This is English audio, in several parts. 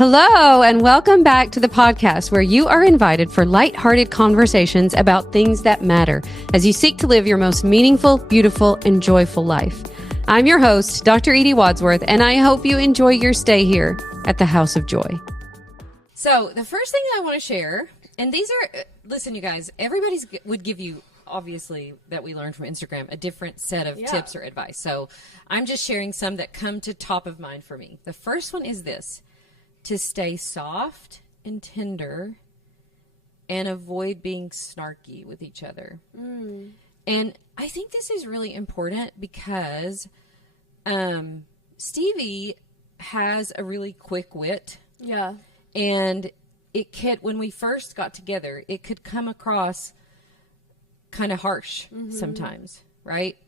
Hello, and welcome back to the podcast where you are invited for lighthearted conversations about things that matter as you seek to live your most meaningful, beautiful, and joyful life. I'm your host, Dr. Edie Wadsworth, and I hope you enjoy your stay here at the House of Joy. So the first thing I want to share, and these are, listen, you guys, everybody's would give you, obviously, that we learned from Instagram, a different set of tips or advice. So I'm just sharing some that come to top of mind for me. The first one is this: to stay soft and tender and avoid being snarky with each other. And I think this is really important because Stevie has a really quick wit. Yeah. And it could, when we first got together, it could come across kind of harsh sometimes, right?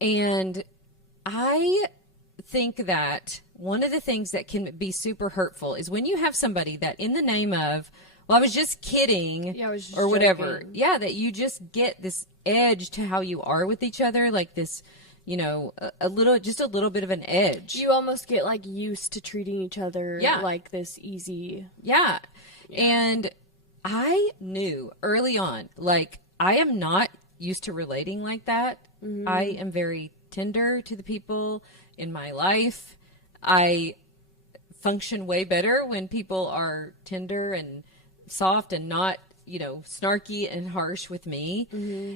And I think that one of the things that can be super hurtful is when you have somebody that, in the name of, well, I was just kidding, or whatever, that you just get this edge to how you are with each other, like this, you know, a little bit of an edge. You almost get like used to treating each other like this easy. Yeah. And I knew early on, like, I am not used to relating like that. I am very tender to the people in my life. I function way better when people are tender and soft and not, you know, snarky and harsh with me.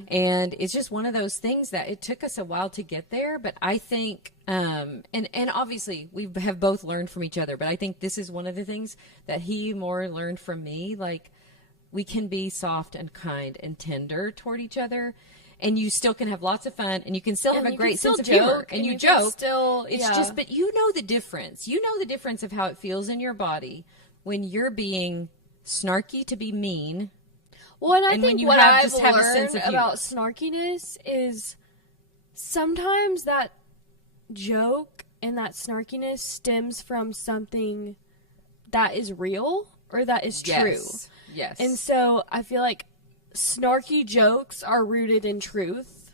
And it's just one of those things that it took us a while to get there. But I think, and obviously we have both learned from each other, but I think this is one of the things that he more learned from me. Like, we can be soft and kind and tender toward each other, and you still can have lots of fun, and you can still have a great sense of humor, and you joke. It's just, but you know the difference. You know the difference of how it feels in your body when you're being snarky to be mean. Well, and I think what I've learned about snarkiness is sometimes that joke and that snarkiness stems from something that is real or that is true. Yes. And so I feel like snarky jokes are rooted in truth,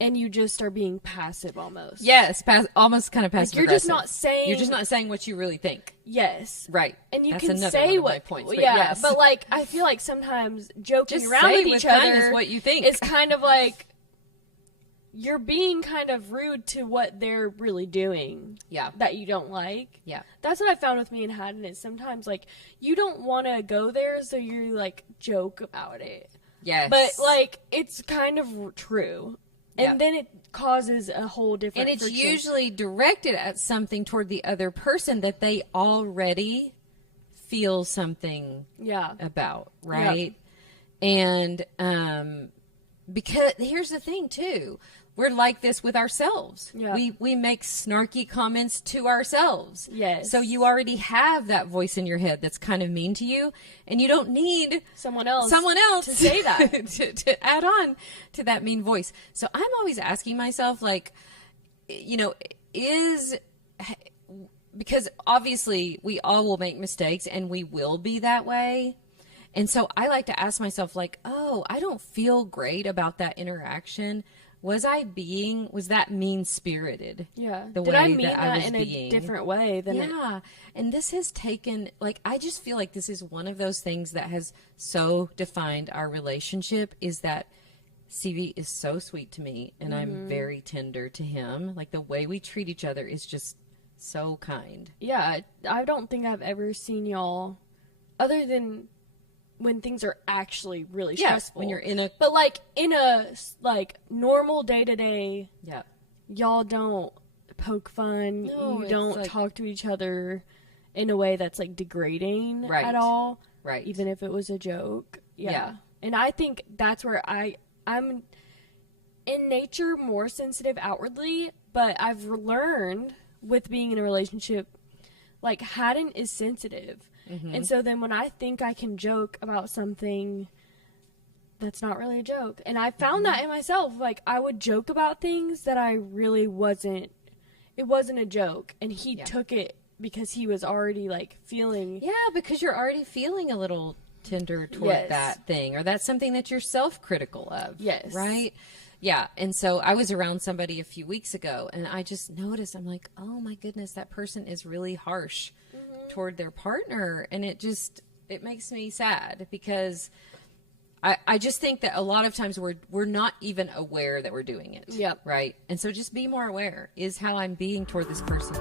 and you just are being passive almost. Yes, almost kind of passive. Like, you're just not saying. You're just not saying what you really think. Yes. Right. And you That's can another say one of what. my points, But yes. But like, I feel like sometimes joking just around with each other is what you think. It's kind of like you're being kind of rude to what they're really doing. Yeah. That you don't like. Yeah. That's what I found with me and Haddon is sometimes like you don't want to go there, so you like joke about it. Yes. But like it's kind of true. And then it causes a whole different And it's friction. usually directed at something toward the other person that they already feel something about, right? Yep. And because here's the thing too, we're like this with ourselves. Yeah. We make snarky comments to ourselves. Yes. So you already have that voice in your head that's kind of mean to you, and you don't need someone else to say that to add on to that mean voice. So I'm always asking myself, like, you know, because obviously we all will make mistakes and we will be that way. And so I like to ask myself, like, oh, I don't feel great about that interaction. Was that mean-spirited? Yeah. The Did way I mean that I was in being. a different way than And this has taken, like, I just feel like this is one of those things that has so defined our relationship, is that Stevie is so sweet to me and I'm very tender to him. Like, the way we treat each other is just so kind. Yeah, I don't think I've ever seen y'all, other than when things are actually really stressful. When you're in a... But, like, in a, like, normal day-to-day, y'all don't poke fun. No, you don't talk to each other in a way that's, like, degrading at all. Right. Even if it was a joke. Yeah. And I think that's where I'm in nature more sensitive outwardly, but I've learned with being in a relationship, like, Haddon is sensitive. And so then when I think I can joke about something, that's not really a joke. And I found that in myself. Like, I would joke about things that I really wasn't. It wasn't a joke. And he took it because he was already, like, feeling. Yeah, because you're already feeling a little tender toward that thing. Or that's something that you're self-critical of. Yes. Right? Yeah. And so I was around somebody a few weeks ago, and I just noticed, I'm like, oh, my goodness, that person is really harsh toward their partner, and it makes me sad because I just think that a lot of times we're not even aware that we're doing it. Yep. Right. And so just be more aware. Is how I'm being toward this person